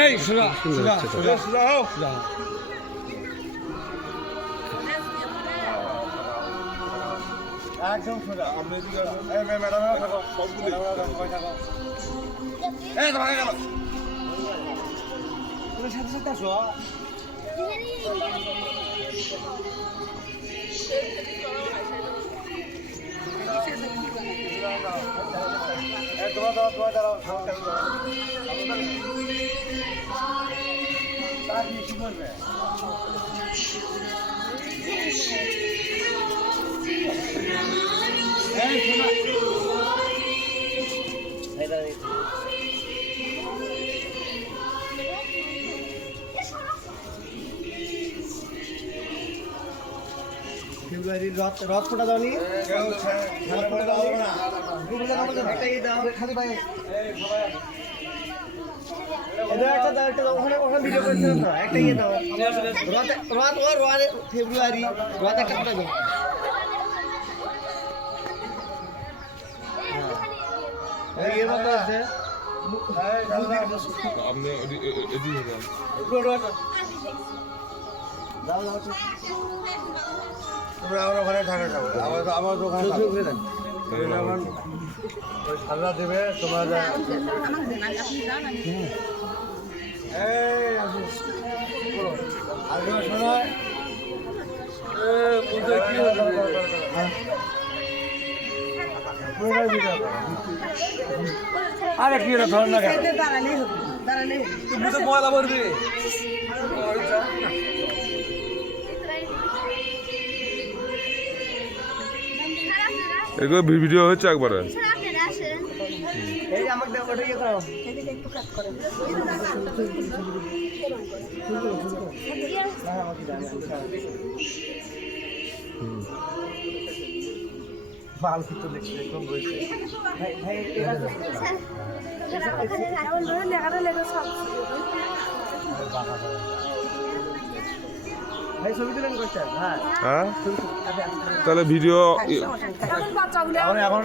এই সোজা সোজা সোজা সোজা হও একদম সোজা আপনি এদিকে আসুন এই ম্যাডাম থাকো সবগুলো থাকো এই তো ভাগে গেল তুমি সাথে সাথে আসো তোমার দাঁড়াও কি করবে রথ ফোটা দাও নি খালি ভাই একটা দাও ওখানে ভিডিও করছিলাম না একটা ইয়ে দাও রথ ফেব্রুয়ারি রথ একটা ফোটা দাও ये बात है आपने एडी हो गया তোমরা ওখানে থাকা যাবো আমার দোকানে সাজা দেবে তোমার শোনায় কি আরে কি ধর না তুমি তো ময়লা ভরবি এগুলো ভিডিও হচ্ছে একবারে এই আমাকে দাও ওটা ইয়ে করো বাল তো দেখছি একদম বইছে ভাই ভাই এটা ভাই ছবি তুলেন করছেন হ্যাঁ হ্যাঁ তাহলে ভিডিও এখন